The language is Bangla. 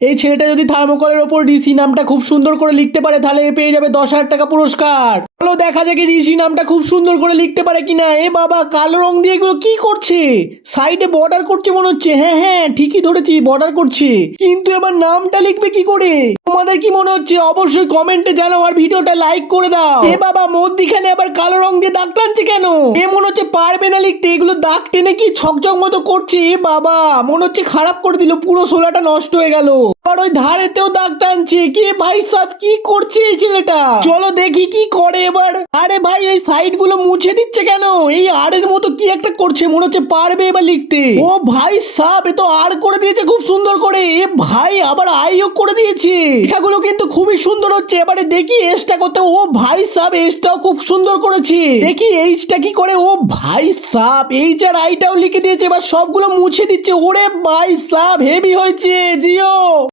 এই ছেলেটা যদি থার্মোকলের ওপর ঋষি নামটা খুব সুন্দর করে লিখতে পারে তাহলে এ পেয়ে যাবে 10,000 টাকা পুরস্কার। চলো দেখা যাক ঋষি নামটা খুব সুন্দর করে লিখতে পারে কিনা। এ বাবা, কালো রং দিয়ে এগুলো কি করছে? সাইডে বর্ডার করছে মনে হচ্ছে। হ্যাঁ হ্যাঁ, ঠিকই ধরেছি, বর্ডার করছে। কিন্তু এবার নামটা লিখবে কি করে? তোমাদের কি মনে হচ্ছে অবশ্যই কমেন্টে জানাও আর ভিডিওটা লাইক করে দাও। এ বাবা, মধ্যিখানে আবার কালো রং দিয়ে দাগ টানছে কেন? এ মনে হচ্ছে পারবে না লিখতে, এগুলো দাগ টেনে কি ছকছক মতো করছে। এ বাবা, মনে হচ্ছে খারাপ করে দিল, পুরো সোলাটা নষ্ট হয়ে গেল। আর ওই ধারেতেও দাগ টানছে। কে ভাই সাব, কি করছে এই ছেলেটা? চলো দেখি কি করে এবার। আরে ভাই, এই সাইড গুলো মুছে দিচ্ছে কেন? এই আর এর মতো কি একটা করছে, মনে হচ্ছে পারবে এবার লিখতে। ও ভাই সাব, এ তো আর করে দিয়েছে খুব সুন্দর করে। এ ভাই, আবার আইও করে দিয়েছে। লেখাগুলো কিন্তু খুবই সুন্দর হচ্ছে। এবারে দেখি এসটা করতে। ও ভাই সাব, এসটাও খুব সুন্দর করেছে। দেখি এইচটা কি করে। ও ভাই সাব, এইচ আর আইটাও লিখে দিয়েছে। এবার সবগুলো মুছে দিচ্ছে। ওরে ভাই সাব, হেভি হয়েছে। জিও।